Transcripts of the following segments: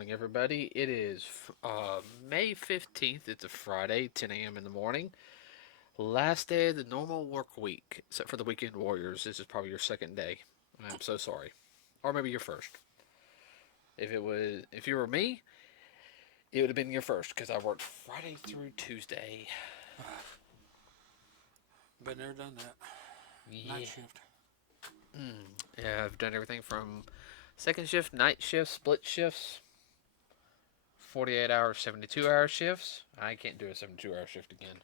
morning, everybody. It is May 15th. It's a Friday, 10 a.m. in the morning. Last day of the normal work week, except for the weekend warriors. This is probably your second day. I'm so sorry. Or maybe your first. If you were me, it would have been your first because I worked Friday through Tuesday. Been there, done that. Night Yeah. shift. Yeah, I've done everything from second shift, night shifts, split shifts, 48 hour, 72-hour shifts. I can't do a 72-hour shift again.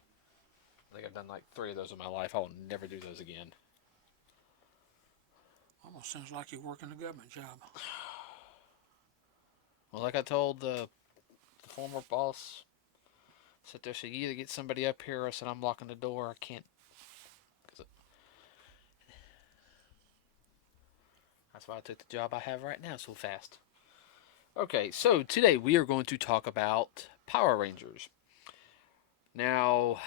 I think I've done like three of those in my life. I will never do those again. Almost sounds like you're working a government job. Well, like I told the former boss, sit there, said, you either get somebody up here or I said, I'm locking the door. I can't. Cause that's why I took the job I have right now so fast. Okay, so today we are going to talk about Power Rangers. Now,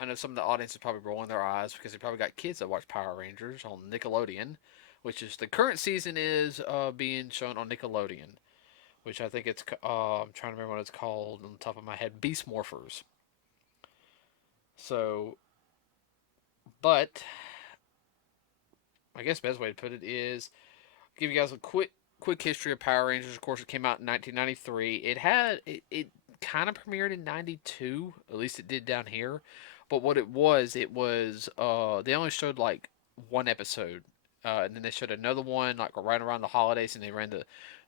I know some of the audience is probably rolling their eyes because they probably got kids that watch Power Rangers on Nickelodeon, which is the current season is being shown on Nickelodeon, which I think it's I'm trying to remember what it's called on the top of my head, Beast Morphers. So, but I guess the best way to put it is give you guys a quick history of Power Rangers. Of course, it came out in 1993. It kind of premiered in 92. At least it did down here. But what it was they only showed like one episode, and then they showed another one like right around the holidays, and they ran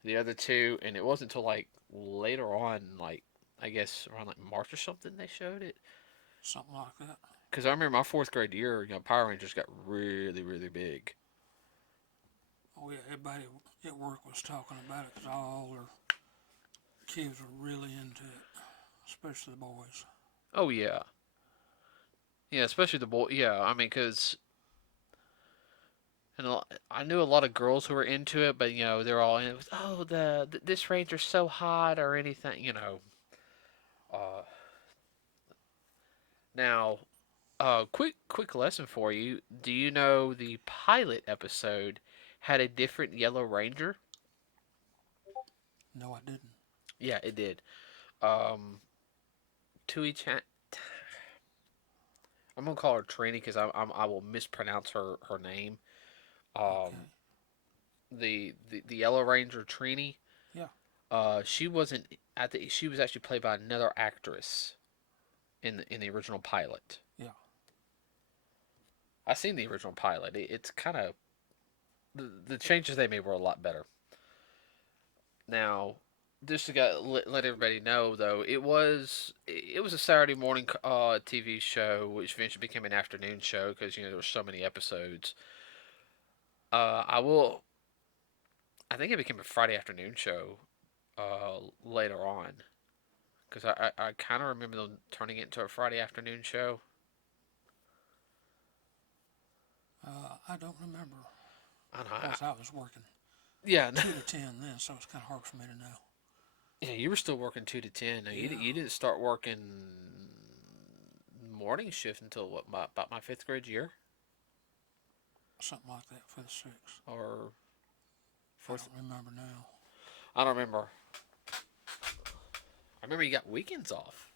the other two, and it wasn't until like later on, like I guess around like March or something, they showed it. Something like that. Because I remember my fourth grade year, Power Rangers got really really big. Oh, yeah, everybody at work was talking about it because all their kids were really into it, especially the boys. Oh yeah, yeah, especially the boy. Yeah, I mean, because and I knew a lot of girls who were into it, but they're all in it with, oh this Ranger's so hot or anything. Uh, now, quick lesson for you. Do you know the pilot episode had a different Yellow Ranger? No, I didn't. Yeah, it did. Um, Tui Chan. I'm gonna call her Trini because I will mispronounce her name. Okay. Um, the Yellow Ranger Trini. Yeah. She wasn't. I think she was actually played by another actress in the original pilot. Yeah. I seen the original pilot. It's kind of the changes they made were a lot better. Now, just to let everybody know though, it was a Saturday morning TV show, which eventually became an afternoon show because there were so many episodes. I will. I think it became a Friday afternoon show later on because I kind of remember them turning it into a Friday afternoon show. I don't remember. I don't know. Plus, I was working Yeah, 2 to 10 then, so it's kind of hard for me to know. yeah, you were still working 2 to 10. Now, Yeah. you didn't start working morning shift until about my fifth grade year Something like that for the 6th. or I fourth. don't remember now. I don't remember. I remember you got weekends off.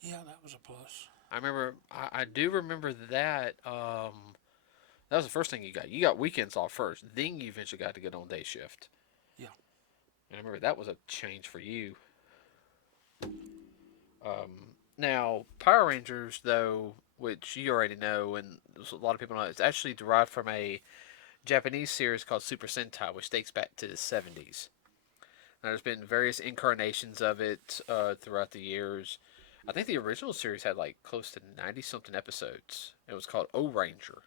Yeah, that was a plus. I remember. I do remember that. That was the first thing you got. You got weekends off first. Then you eventually got to get on day shift. Yeah. And I remember that was a change for you. Now, Power Rangers, though, which you already know, and a lot of people know, it's actually derived from a Japanese series called Super Sentai, which dates back to the 70s. Now, there's been various incarnations of it throughout the years. I think the original series had like close to 90 something episodes. It was called O Ranger.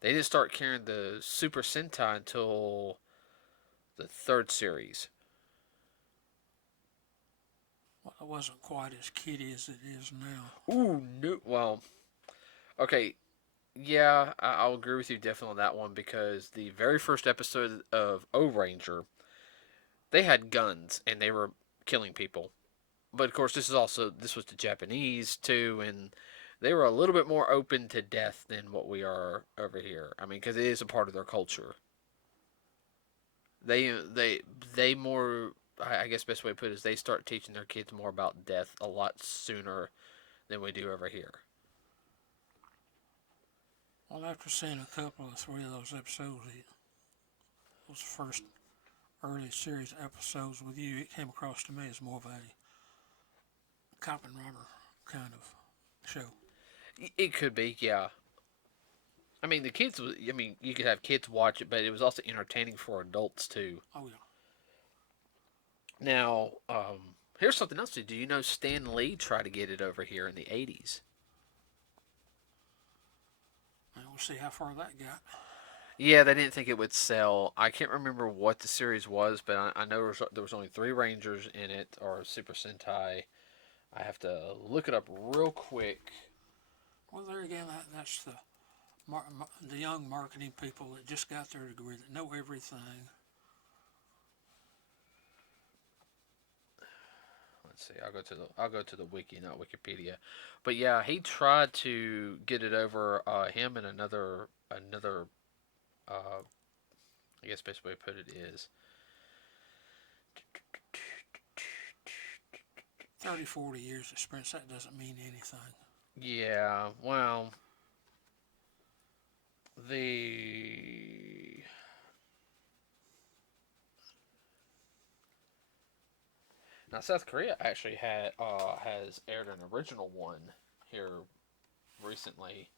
They didn't start carrying the Super Sentai until the third series. Well, it wasn't quite as kiddie as it is now. Ooh, no. Well, okay. Yeah, I'll agree with you definitely on that one because the very first episode of O Ranger, they had guns and they were killing people. But of course, this was the Japanese too, and they were a little bit more open to death than what we are over here. I mean, because it is a part of their culture. They more. I guess best way to put it is they start teaching their kids more about death a lot sooner than we do over here. Well, after seeing a couple of three of those episodes, those first early series episodes with you, it came across to me as more of a cop and robber kind of show. It could be, yeah. I mean, the kids. I mean, you could have kids watch it, but it was also entertaining for adults too. Oh yeah. Now, here's something else. Do you know Stan Lee tried to get it over here in the '80s? And we'll see how far that got. Yeah, they didn't think it would sell. I can't remember what the series was, but I know there was only three Rangers in it, or Super Sentai. I have to look it up real quick. Well, there again, that's the young marketing people that just got their degree, that know everything. Let's see. I'll go to the wiki, not Wikipedia. But yeah, he tried to get it over. Him and another. Uh, I guess best way to put it is 30, 40 years experience, that doesn't mean anything. yeah. Well, the now South Korea actually has aired an original one here recently.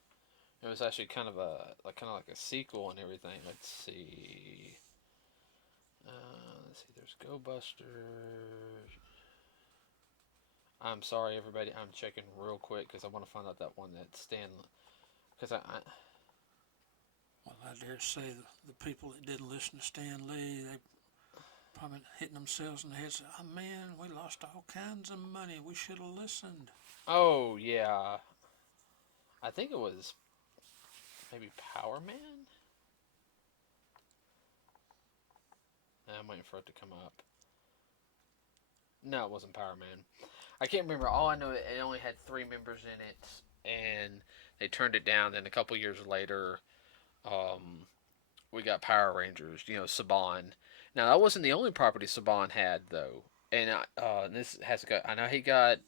It was actually kind of like a sequel and everything. Let's see. Let's see. There's Go Busters. I'm sorry, everybody. I'm checking real quick because I want to find out that one that Stan. Because Well, I dare say the people that didn't listen to Stan Lee, they probably hitting themselves in the head, saying, "Oh man, we lost all kinds of money. We should have listened." oh yeah, I think it was maybe Power Man. I'm waiting for it to come up. No, it wasn't Power Man. I can't remember. All I know it only had three members in it, and they turned it down. Then a couple years later, um, we got Power Rangers. Saban. Now that wasn't the only property Saban had though, and this has got. I know he got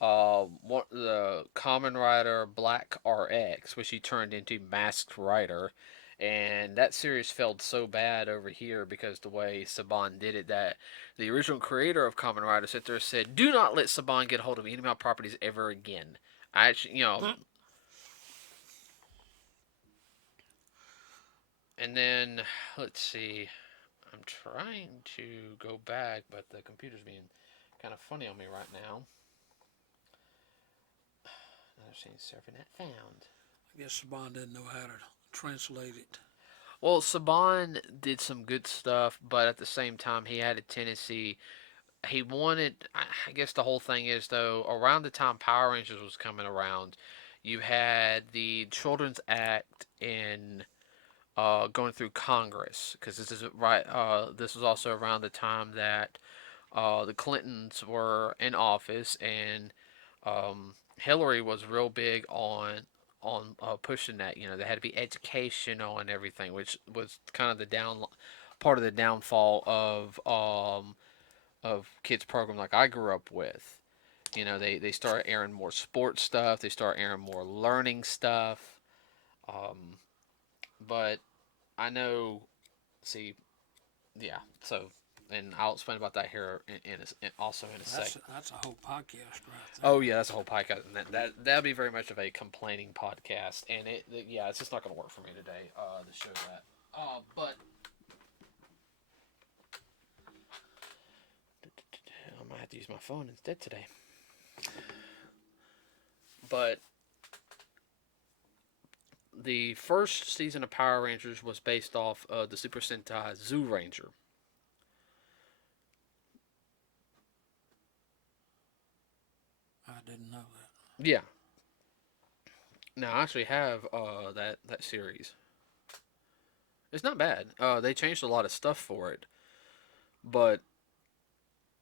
the Common Rider Black RX, which he turned into Masked Rider, and that series failed so bad over here because the way Saban did it that the original creator of Common Rider sat there and said, "Do not let Saban get hold of any of my properties ever again." I actually, and then let's see. I'm trying to go back, but the computer's being kind of funny on me right now. Another scene surfing that found. I guess Saban didn't know how to translate it. Well, Saban did some good stuff, but at the same time, he had a tendency. He wanted. I guess the whole thing is though. Around the time Power Rangers was coming around, you had the Children's Act in going through Congress because this is right. This was also around the time that the Clintons were in office, and Hillary was real big on pushing that. There had to be educational and everything, which was kind of the down part of the downfall of kids program like I grew up with. They start airing more sports stuff. They start airing more learning stuff. Um, but I know, see, yeah. So, and I'll explain about that here also in a second. That's a whole podcast right there. Oh yeah, that's a whole podcast, and that'll be very much of a complaining podcast, and yeah, it's just not going to work for me today to show that. But I might have to use my phone instead today. But the first season of Power Rangers was based off the Super Sentai Zoo Ranger. I didn't know that. Yeah. Now I actually have that series. It's not bad. They changed a lot of stuff for it, but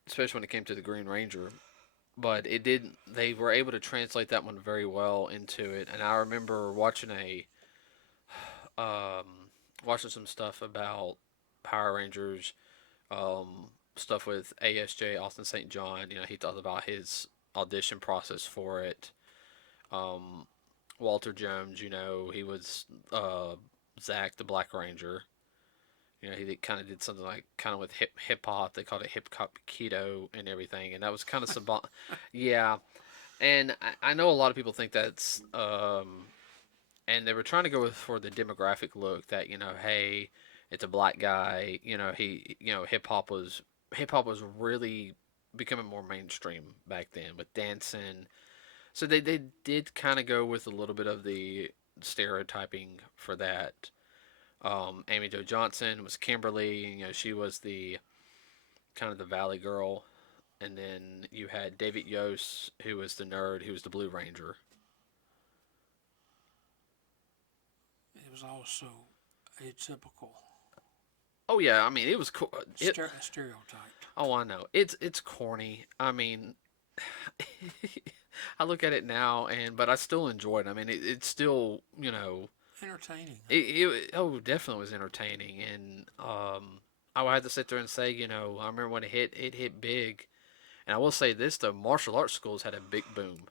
especially when it came to the Green Ranger. But it did. They were able to translate that one very well into it, and I remember watching watching some stuff about Power Rangers, stuff with ASJ Austin St. John. He talked about his audition process for it. Um, Walter Jones, he was Zach the Black Ranger. He kind of did something like kind of with hip hop. They called it hip hop keto and everything, and that was kind of yeah. And I know a lot of people think that's and they were trying to go for the demographic look that hey, it's a black guy. Hip hop was really becoming more mainstream back then with dancing. So they did kind of go with a little bit of the stereotyping for that. Amy Jo Johnson was Kimberly. She was the kind of the Valley girl, and then you had David Yost, who was the nerd, who was the Blue Ranger. It was also atypical, Oh yeah, I mean it was cool. stereotyped. Oh, I know. It's corny. I mean, I look at it now, but I still enjoy it. I mean, it's still Entertaining. it definitely was entertaining, and I would have to sit there and say, I remember when it hit big, and I will say this though, martial arts schools had a big boom,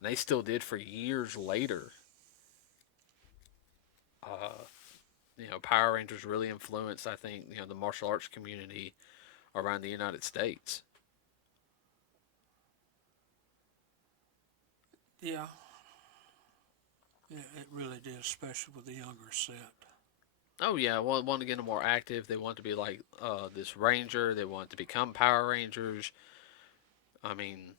and they still did for years later. Uh, Power Rangers really influenced, I think, the martial arts community around the United States. Yeah, yeah, it really did, especially with the younger set. Oh yeah, well, want to get them more active. They want to be like this ranger. They want to become Power Rangers. I mean,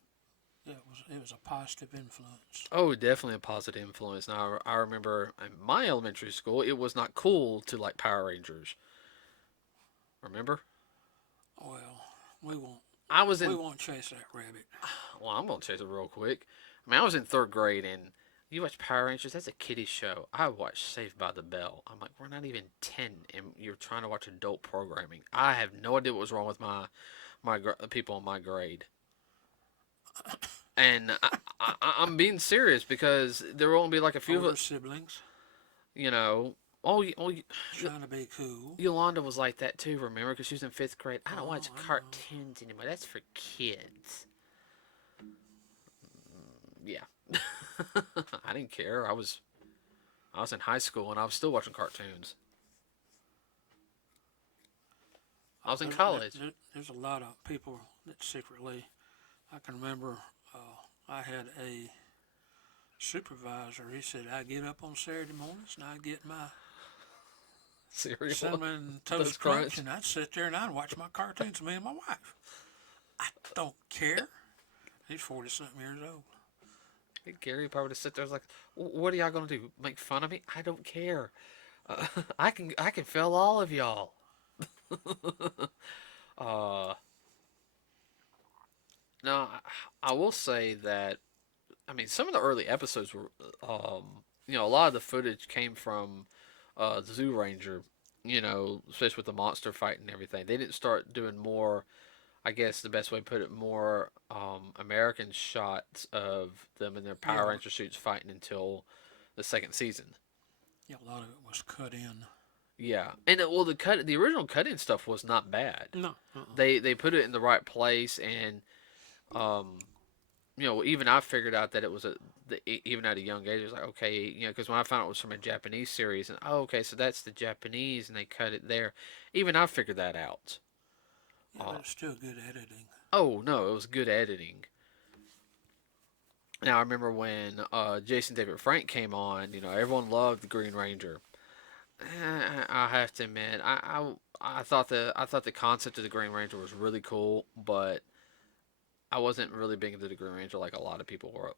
Yeah, it was a positive influence. oh, definitely a positive influence. Now, I remember in my elementary school, it was not cool to like Power Rangers. Remember? Well, we won't I was we in. won't chase that rabbit. Well, I'm gonna chase it real quick. I mean, I was in third grade, and you watch Power Rangers. That's a kiddie show. I watched Saved by the Bell. I'm like, we're not even 10, and you're trying to watch adult programming. I have no idea what was wrong with my people in my grade. And I'm being serious because there will only be like a few of Older us, siblings you know. Oh, trying to be cool. Yolanda was like that too. Remember, because she was in fifth grade. I don't Oh, watch I know. cartoons anymore. That's for kids. Yeah, I didn't care. I was in high school and I was still watching cartoons. I was in college. There's a lot of people that secretly. I can remember I had a supervisor. He said I get up on Saturday mornings and I get my Cereal, cinnamon Toast toast crunch, Crunch. and I'd sit there and I'd watch my cartoons, me and my wife. I don't care. He's 40 something years old. Gary probably just sit there and was like, "What are y'all gonna do? Make fun of me? I don't care. I can fail all of y'all." uh, Now, I will say that I mean some of the early episodes were, a lot of the footage came from Zoo Ranger. Especially with the monster fight and everything. They didn't start doing more. I guess the best way to put it, more American shots of them in their Power Yeah, Ranger suits fighting until the second season. yeah, a lot of it was cut in. Yeah, and well, the original cut-in stuff was not bad. No, They put it in the right place, and um, even I figured out that it was even at a young age. It was like, okay, because when I found out it was from a Japanese series, and oh, okay, so that's the Japanese, and they cut it there. Even I figured that out. yeah, but Uh, it's still good editing. oh no, it was good editing. Now I remember when Jason David Frank came on. Everyone loved the Green Ranger. I have to admit, I thought the concept of the Green Ranger was really cool, but I wasn't really big into the Green Ranger like a lot of people were.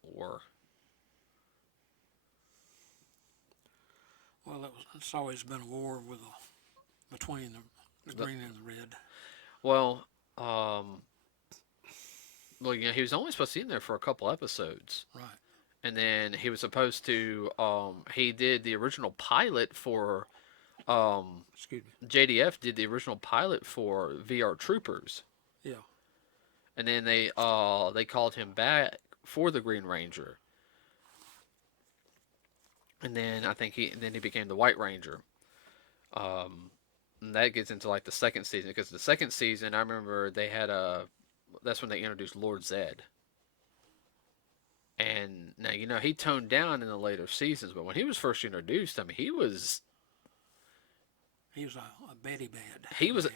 Well, it's always been a war between the The- green and the red. well, um, well, he was only supposed to be in there for a couple episodes, Right. and then he was supposed to. He did the original pilot for. Um, Excuse me. JDF did the original pilot for VR Troopers, Yeah. and then they called him back for the Green Ranger, and then I think he became the White Ranger. Um, And that gets into like the second season because the second season, I remember they had a. That's when they introduced Lord Zed. And now he toned down in the later seasons, but when he was first introduced, I mean He was a Betty Bad. he was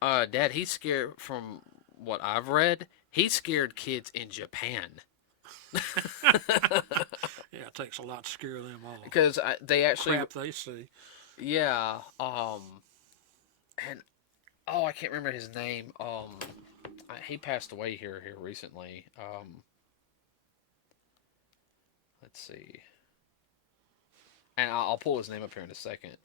Bad. Dad. He scared from what I've read. He scared kids in Japan Yeah, it takes a lot to scare them all. because they actually Crap they see. yeah and oh I can't remember his name he passed away here recently let's see and I'll pull his name up here in a second.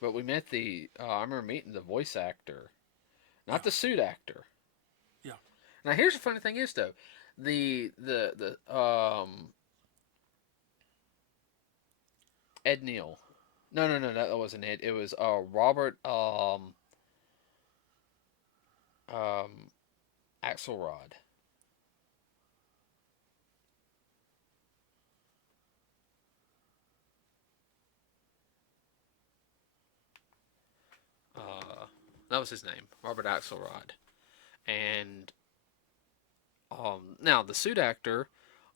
But we met I remember meeting the voice actor, Yeah, not the suit actor. yeah. Now here's the funny thing is though, the Ed Neal. No, that wasn't it. It was Robert um Axelrod. Uh, that was his name, Robert Axelrod. And now the suit actor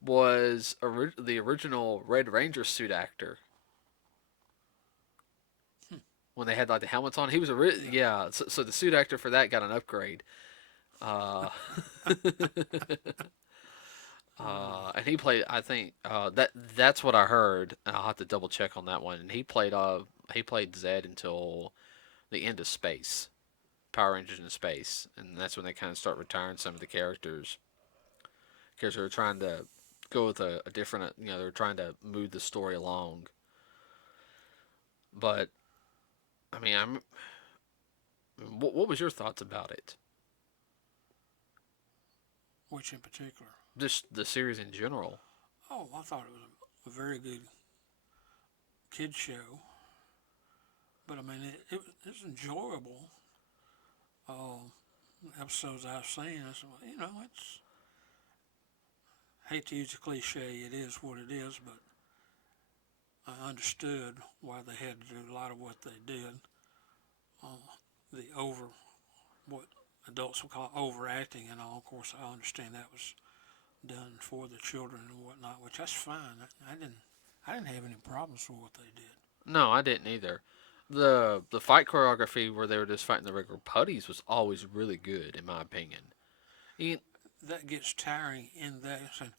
was the original Red Ranger suit actor Hmm. when they had like the helmets on. He was Yeah. yeah. So the suit actor for that got an upgrade. Uh, and he played. I think that's what I heard. I'll have to double check on that one. And he played Zed until the end of Space, Power Rangers in Space, and that's when they kind of start retiring some of the characters because they were trying to go with a different. They're trying to move the story along. But I mean, what was your thoughts about it? Which in particular? Just the series in general. Oh, I thought it was a very good kid show. But I mean, it was enjoyable. Uh, Episodes I've seen, it's hate to use a cliche. It is what it is, but I understood why they had to do a lot of what they did. Uh, the what adults would call overacting and all. Of course, I understand that was done for the children and whatnot, which that's fine. I didn't have any problems with what they did. No, I didn't either. The fight choreography where they were just fighting the regular putties was always really good in my opinion. You, That gets tiring in that saying,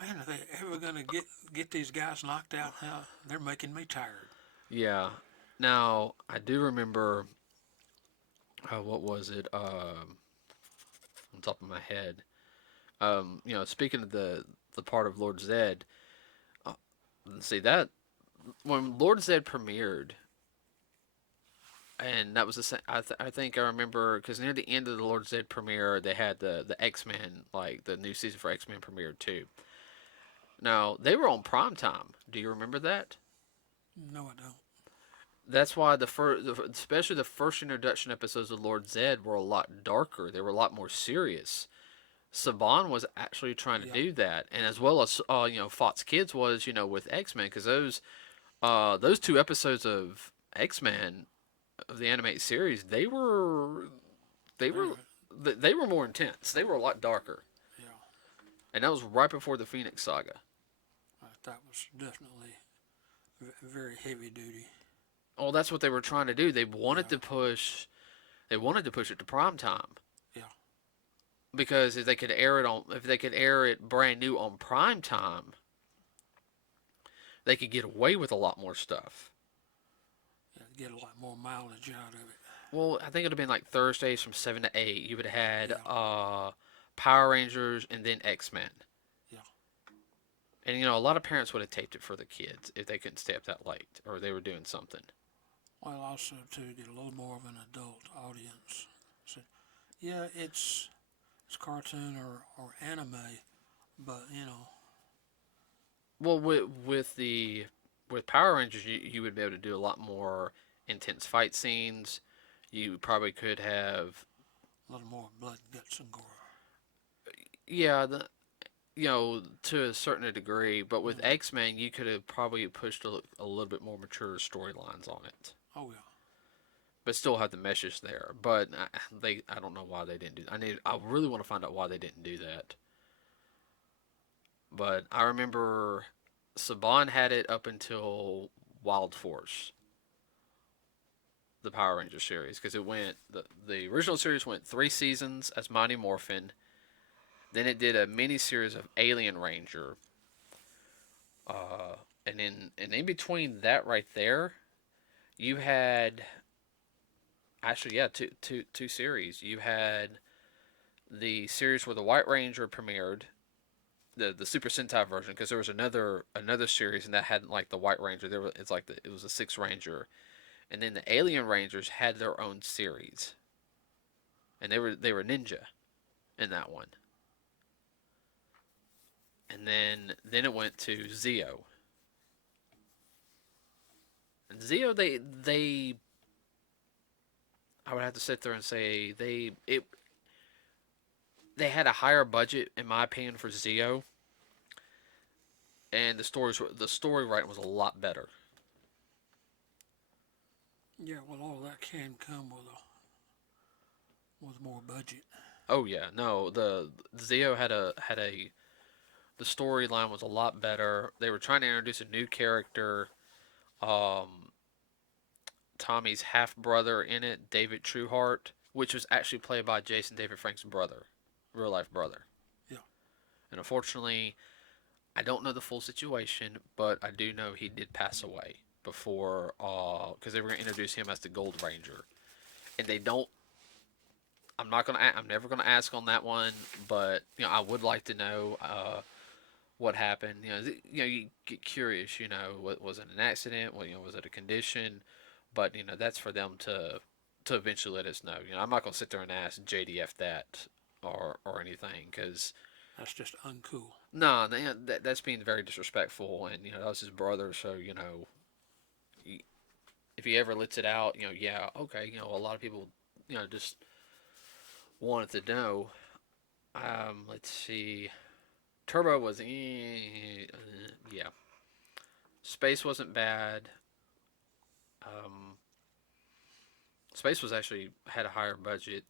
man, are they ever gonna get these guys knocked out? How they're making me tired. yeah. Now I do remember what was it? On top of my head. Speaking of the part of Lord Zed, uh, see that when Lord Zed premiered, and that was the same. I think I remember because near the end of the Lord Zed premiere, they had the X Men like the new season for X Men premiered too. Now they were on prime time. Do you remember that? No, I don't. That's why especially the first introduction episodes of Lord Zed were a lot darker. They were a lot more serious. Saban was actually trying to Yeah, do that, and as well as Fox Kids was with X Men because those two episodes of X Men of the animated series they very, were they were more intense. They were a lot darker, yeah. and that was right before the Phoenix Saga. That was definitely very heavy duty. Oh, that's what they were trying to do. Yeah, They wanted to push it to prime time yeah. because if they could air it brand new on prime time, they could get away with a lot more stuff. Yeah, get a lot more mileage out of it. Well, I think it would have been like Thursdays from 7 to 8. You would have had Yeah, Power Rangers and then X Men. yeah. And a lot of parents would have taped it for the kids if they couldn't stay up that late or they were doing something. Well, also to get a little more of an adult audience. So, yeah, it's cartoon or anime, but Well, with Power Rangers, you would be able to do a lot more intense fight scenes. You probably could have a little more blood, guts, and gore. yeah, to a certain degree, but with Mm. X-Men, you could have probably pushed a little bit more mature storylines on it, Oh yeah. but still have the message there. But I don't know why they didn't do. I really want to find out why they didn't do that. But I remember Saban had it up until Wild Force, the Power Rangers series, because the original series went 3 seasons as Mighty Morphin. Then it did a mini series of Alien Ranger, uh, and in between that right there, you had actually yeah two series. You had the series where the White Ranger premiered, the Super Sentai version, because there was another series and that had like the White Ranger. It's like it was a Six Ranger, and then the Alien Rangers had their own series, and they were ninja in that one. And then it went to Zeo. And Zeo, they I would have to sit there and say they had a higher budget in my opinion for Zeo, and the story writing was a lot better. Yeah. Well, all that can come with more budget. Oh yeah, no, the Zeo had a the storyline was a lot better. They were trying to introduce a new character, um, Tommy's half brother in it, David Trueheart, which was actually played by Jason David Frank's brother, real life brother. Yeah. And unfortunately, I don't know the full situation, but I do know he did pass away before, because they were going to introduce him as the Gold Ranger, and they don't. I'm never gonna ask on that one, but I would like to know what happened. You get curious. What was it, an accident? Was it a condition? But that's for them to eventually let us know. I'm not gonna sit there and ask JDF that or anything because That's just uncool. no, that's being very disrespectful, and that was his brother. So if he ever lets it out, yeah, okay, a lot of people, just wanted to know. Let's see. Turbo was, yeah. Space wasn't bad. Um, Space was actually had a higher budget.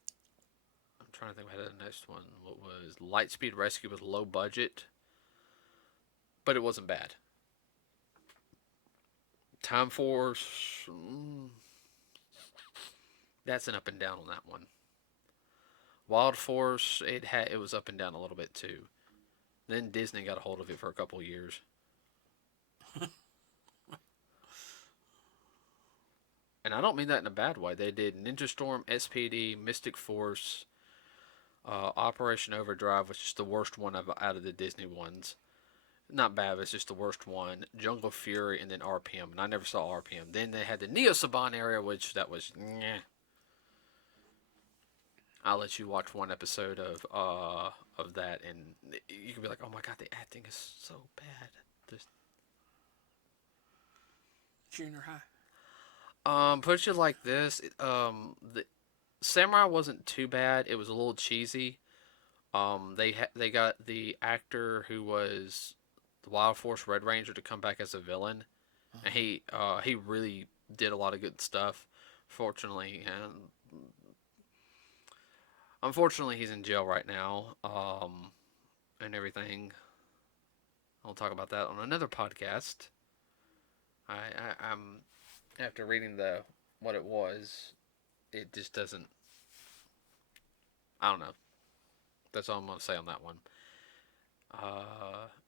I'm trying to think what the next one. What was Lightspeed Rescue was low budget, but it wasn't bad. Time Force, that's an up and down on that one. Wild Force, it was up and down a little bit too. Then Disney got a hold of it for a couple of years. And I don't mean that in a bad way. They did Ninja Storm, SPD, Mystic Force, Operation Overdrive, which is the worst one out of the Disney ones. Not bad, it's just the worst one. Jungle Fury, and then RPM. And I never saw RPM. Then they had the Neo Saban area, which that was. Nyeh. I'll let you watch one episode of that, and you can be like, "Oh my god, the acting is so bad." There's, Junior high. put it like this. The Samurai wasn't too bad. It was a little cheesy. They got the actor who was the Wild Force Red Ranger to come back as a villain, and Uh-huh. he really did a lot of good stuff. Fortunately, and unfortunately, he's in jail right now. And everything. I'll talk about that on another podcast. I'm after reading the what it was. It just doesn't. I don't know. That's all I'm gonna say on that one.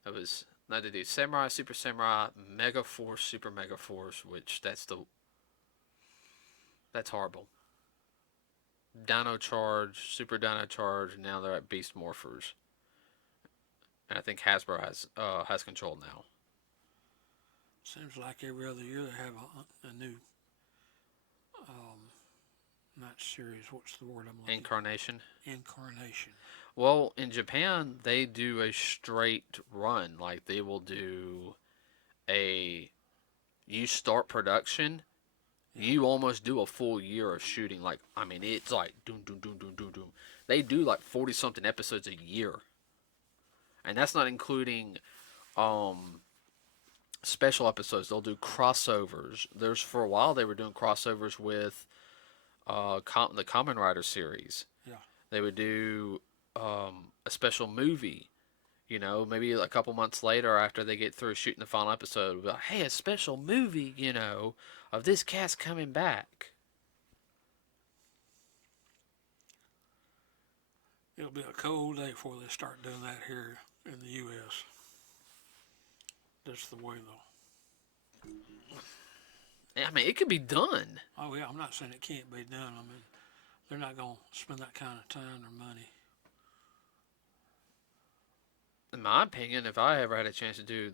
It was not to do Samurai, Super Samurai, Mega Force, Super Mega Force, which that's horrible. Dino Charge, Super Dino Charge, and now they're at Beast Morphers, and I think Hasbro has control now. Seems like every other year they have a new, um, not series. What's the word I'm looking for? Incarnation. Incarnation. Well, in Japan, they do a straight run. Like they will do a you start production, Yeah. you almost do a full year of shooting. Like I mean, it's like doom doom doom doom doom doom. They do like 40 something episodes a year. and that's not including um, special episodes. They'll do crossovers. There's for a while they were doing crossovers with the Common Rider series. Yeah. They would do a special movie. You know, maybe a couple months later after they get through shooting the final episode, be like, hey, a special movie, you know, of this cast coming back. It'll be a cold day before they start doing that here in the U.S. That's the way, though. I mean, it could be done. Oh, yeah, I'm not saying it can't be done. I mean, they're not going to spend that kind of time or money. In my opinion, if I ever had a chance to do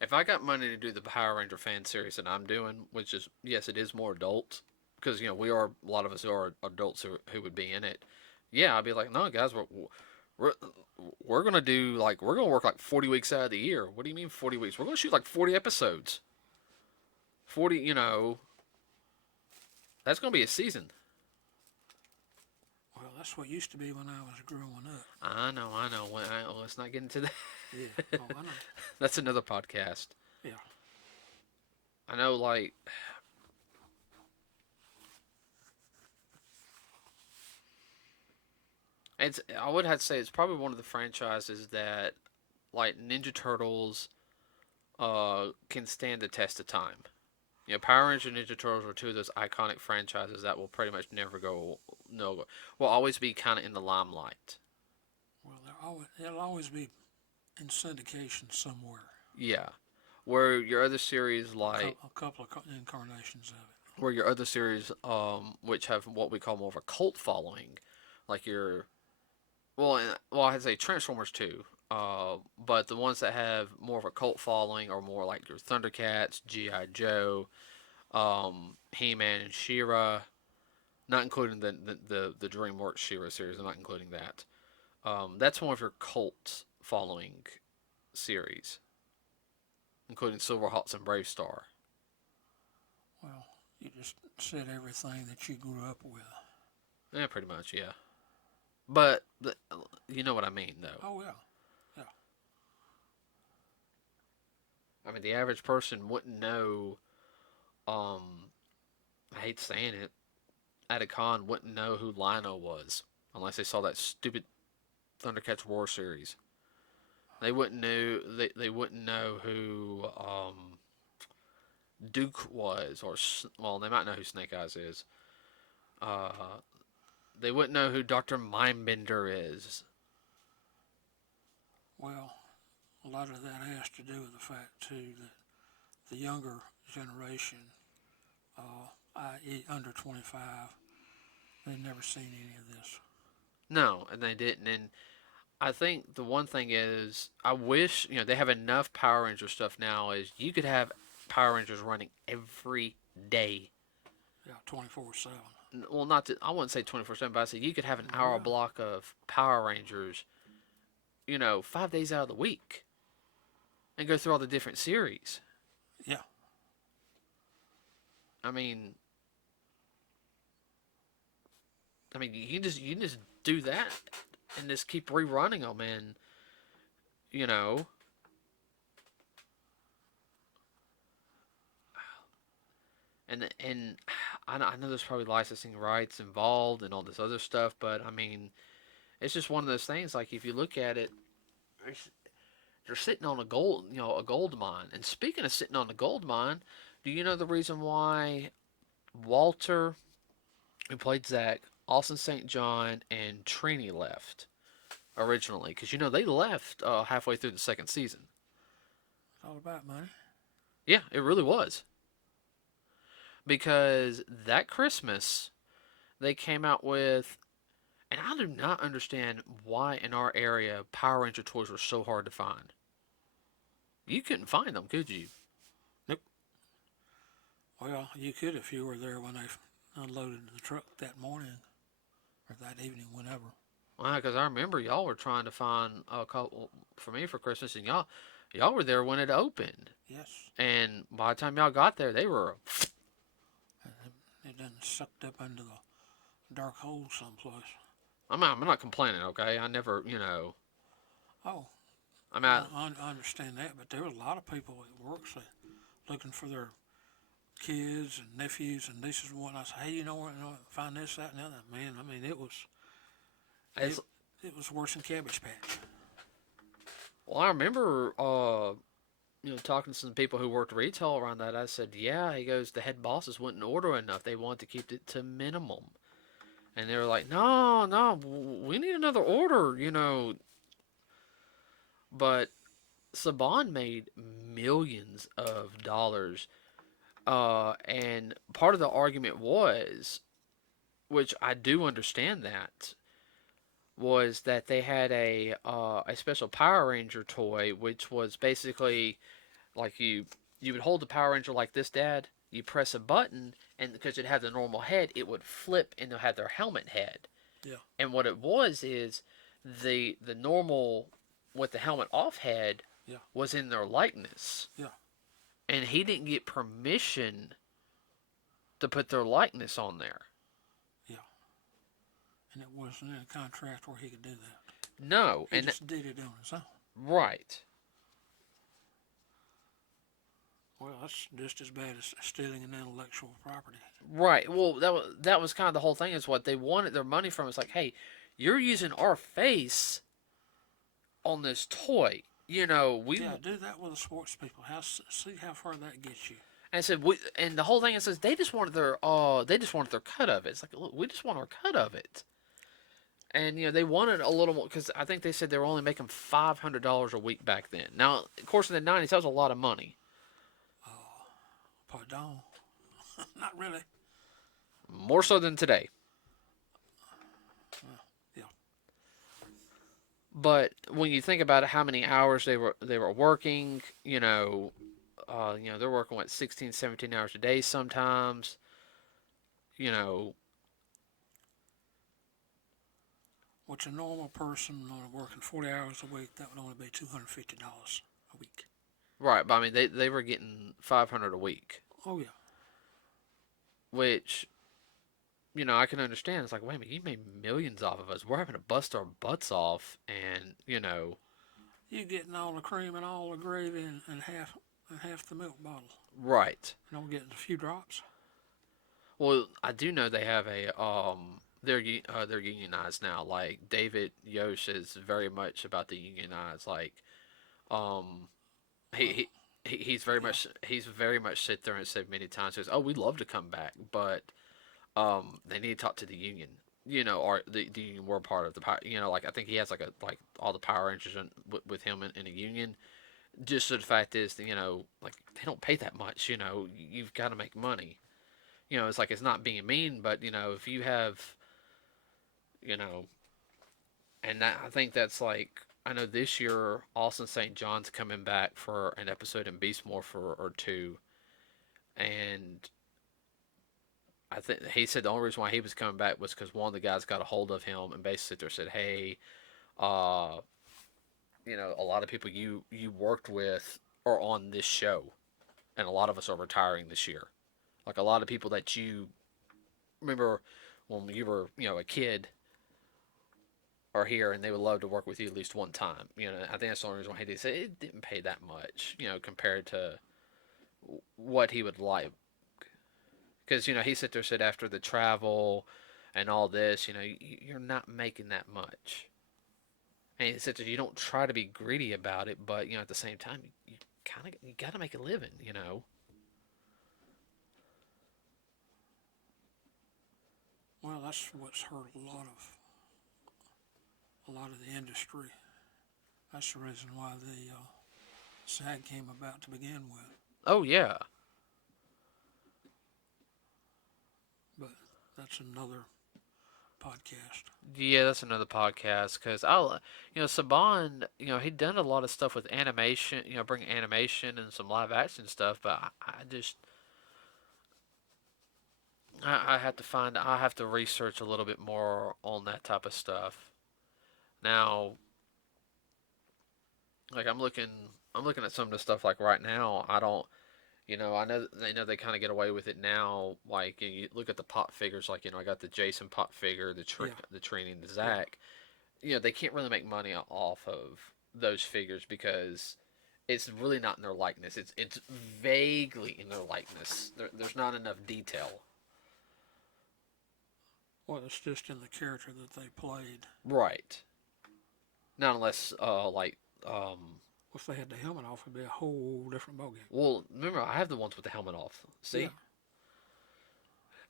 if I got money to do the Power Ranger fan series that I'm doing, which is, yes, it is more adult, because, you know, a lot of us are adults who would be in it. Yeah, I'd be like, no, guys, we're, we're going to we're going to work like 40 weeks out of the year. What do you mean 40 weeks? We're going to shoot like 40 episodes. 40, you know, that's going to be a season. Well, that's what used to be when I was growing up. I know. Let's not get into that. Yeah, oh, I know. That's another podcast. Yeah. I know, like, I would have to say it's probably one of the franchises that, like, Ninja Turtles, can stand the test of time. You know, Power Rangers and Ninja Turtles are two of those iconic franchises that will pretty much never go, no, will always be kind of in the limelight. Well, they'll always be in syndication somewhere. Yeah. Where your other series, like, a couple of incarnations of it. Where your other series, which have what we call more of a cult following, like I'd say Transformers too. But the ones that have more of a cult following are more like your Thundercats, GI Joe, He-Man, and She-Ra. Not including the DreamWorks She-Ra series. I'm not including that. That's one of your cult following series, including Silverhawks and Brave Star. Well, you just said everything that you grew up with. Yeah, pretty much, yeah. But you know what I mean, though. Oh, yeah. Yeah. I mean, the average person wouldn't know, I hate saying it, at a con wouldn't know who Lino was unless they saw that stupid Thundercats War series. They wouldn't know they wouldn't know who Duke was, or well, they might know who Snake Eyes is. They wouldn't know who Dr. Mindbender is. Well, a lot of that has to do with the fact, too, that the younger generation, i.e. under 25, they've never seen any of this. No, and they didn't. And I think the one thing is, I wish, you know, they have enough Power Ranger stuff now, is you could have Power Rangers running every day. Yeah, 24/7. Well, I wouldn't say 24/7, but I said you could have an hour block of Power Rangers, you know, 5 days out of the week, and go through all the different series. Yeah. I mean, you can just do that and just keep rerunning them, and you know, and I know there's probably licensing rights involved and all this other stuff, but I mean, it's just one of those things. Like, if you look at it, they're sitting on a gold mine. And speaking of sitting on a gold mine, do you know the reason why Walter, who played Zach, Austin St. John, and Trini left originally? Because you know they left halfway through the second season. It's all about money. Yeah, it really was. Because that Christmas, they came out with, and I do not understand why in our area Power Ranger toys were so hard to find. You couldn't find them, could you? Nope. Well, you could if you were there when they unloaded the truck that morning or that evening, whenever. Well, because I remember y'all were trying to find a couple for me for Christmas, and y'all were there when it opened. Yes. And by the time y'all got there, they were. It done sucked up into the dark hole someplace. I'm not complaining, okay? I never, you know. Oh, I mean, I understand that, but there were a lot of people at work say, looking for their kids and nephews and nieces and whatnot. I say, hey, find this, that, and the other. Man, I mean, it it's, it was worse than Cabbage Patch. well, I remember, talking to some people who worked retail around that. I said, yeah, he goes, the head bosses wouldn't order enough. They want to keep it to minimum. And they were like, no, no, we need another order. But Saban made millions of dollars. And part of the argument was, which I do understand that, was that they had a special Power Ranger toy, which was basically like you would hold the Power Ranger like this, Dad. You press a button, and because it had the normal head, it would flip and it had their helmet head. Yeah, And what it was is the normal with the helmet off head yeah, was in their likeness, yeah, and he didn't get permission to put their likeness on there. yeah. And it wasn't in a contract where he could do that. No, He and just did it on his own. right, Well, that's just as bad as stealing an intellectual property. right. Well, that was kind of the whole thing. Is what they wanted their money from. It's like, hey, you're using our face on this toy. We Yeah, do that with the sports people. See how far that gets you. and I said and the whole thing is they just wanted their cut of it. It's like, look, we just want our cut of it. And they wanted a little more because I think they said they were only making $500 a week back then. Now, of course, in the '90s, that was a lot of money. Pardon. Not really. More so than today. Yeah. But when you think about it, how many hours they were working, they're working 16, 17 hours a day sometimes. You know, Which a normal person working 40 hours a week, that would only be $250 a week. right? But I mean, they were getting 500 a week, Oh, yeah. which I can understand. It's like, wait a minute, you made millions off of us. We're having to bust our butts off, and You're getting all the cream and all the gravy and half the milk bottle. right. We're getting a few drops. Well, I do know they have they're unionized now. Like David Yost is very much about the unionized. Like um he, Yeah. he's very much sit there and said many times, says, "Oh, we'd love to come back, but they need to talk to the union." Or the union were part of the power. Like I think he has like all the Power Rangers with him in a union. Just so the fact is, that, like they don't pay that much. You've got to make money. It's like it's not being mean, but if you have, you know, and I think that's like I know this year Austin St. John's coming back for an episode in Beast Morpher or two, and I think he said the only reason why he was coming back was because one of the guys got a hold of him and basically said, "Hey, uh, a lot of people you worked with are on this show, and a lot of us are retiring this year. Like a lot of people that you remember when you were a kid are here and they would love to work with you at least one time. I think that's the only reason why he did say it didn't pay that much, compared to what he would like. Because, he sit there and said after the travel and all this, you're not making that much. And he said that you don't try to be greedy about it, but, at the same time, you got to make a living. Well, that's what's hurt a lot of the industry. That's the reason why the SAG came about to begin with. Oh, yeah. But that's another podcast. Yeah, that's another podcast because Saban, he'd done a lot of stuff with animation, bringing animation and some live action stuff, but I just, I have to research a little bit more on that type of stuff. Now, like I'm looking at some of the stuff like right now. I don't, I know they kind of get away with it now. Like you look at the pop figures, like I got the Jason pop figure, Yeah, the Trini, and the yeah. Zach. They can't really make money off of. those figures because it's really not in their likeness. It's vaguely in their likeness. There's not enough detail. Well, it's just in the character that they played. Right. Not unless like If they had the helmet off, it'd be a whole different ballgame. well, remember I have the ones with the helmet off. See? Yeah.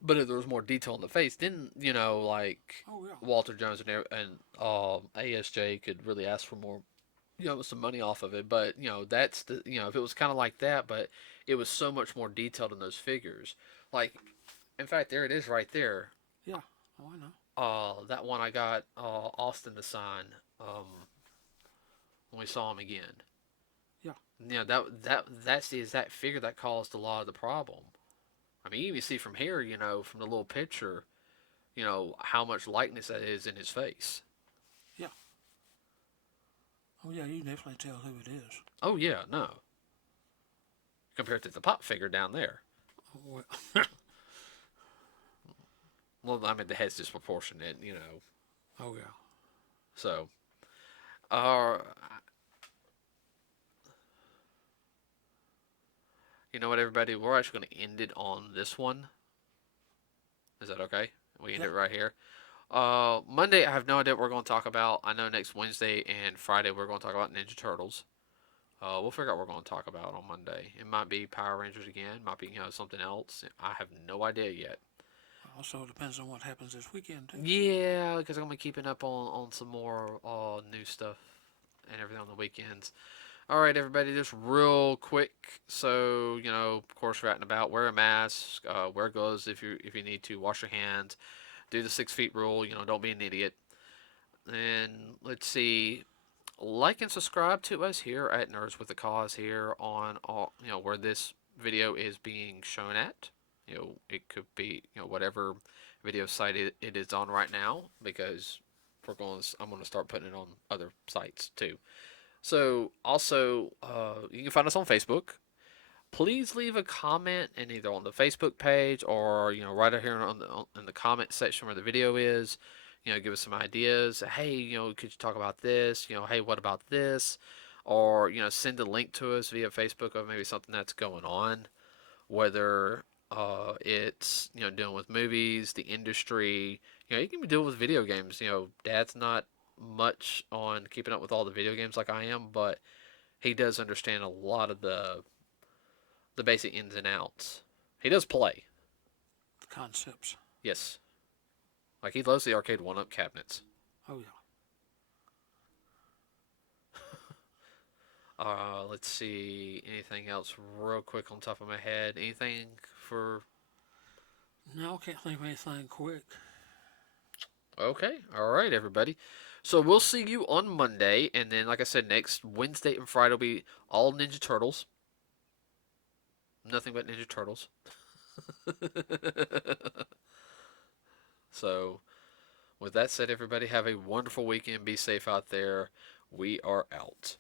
But if there was more detail in the face, then like Oh yeah. Walter Jones and ASJ could really ask for more, some money off of it. But that's if it was kind of like that, but it was so much more detailed in those figures. Like, in fact, there it is right there. Yeah. Oh, I know. That one I got Austin to sign when we saw him again. Yeah. That's the exact figure that caused a lot of the problem. I mean, you even see from here, from the little picture, how much likeness that is in his face. Yeah. Oh yeah, you can definitely tell who it is. Oh yeah, no. Compared to the pop figure down there. Oh, well, Well, I mean, the head's disproportionate, oh yeah. So, uh, you know what, everybody? We're actually going to end it on this one. Is that okay? We end Yeah. it right here. Monday, I have no idea what we're going to talk about. I know next Wednesday and Friday we're going to talk about Ninja Turtles. We'll figure out what we're going to talk about on Monday. It might be Power Rangers again. Might be something else. I have no idea yet. Also, it depends on what happens this weekend too. Yeah, because I'm gonna be keeping up on some more new stuff and everything on the weekends. All right, everybody, just real quick. So of course, we're out and about. Wear a mask. Wear gloves if you need to. Wash your hands. Do the 6 feet rule. Don't be an idiot. And let's see. Like and subscribe to us here at Nerds with a Cause here on all where this video is being shown at. It could be whatever video site it is on right now because I'm going to start putting it on other sites too. So also you can find us on Facebook. Please leave a comment and either on the Facebook page or right here in the comment section where the video is. Give us some ideas. Hey, could you talk about this? Hey, what about this? Or send a link to us via Facebook of maybe something that's going on, whether it's dealing with movies, the industry. You can be dealing with video games. Dad's not much on keeping up with all the video games like I am, but he does understand a lot of the basic ins and outs. He does play. The concepts. Yes. Like he loves the arcade one-up cabinets. Oh yeah. Let's see. Anything else real quick on top of my head? Anything for... No, I can't think of anything quick. Okay. All right, everybody. So we'll see you on Monday. And then, like I said, next Wednesday and Friday will be all Ninja Turtles. Nothing but Ninja Turtles. So, with that said, everybody, have a wonderful weekend. Be safe out there. We are out.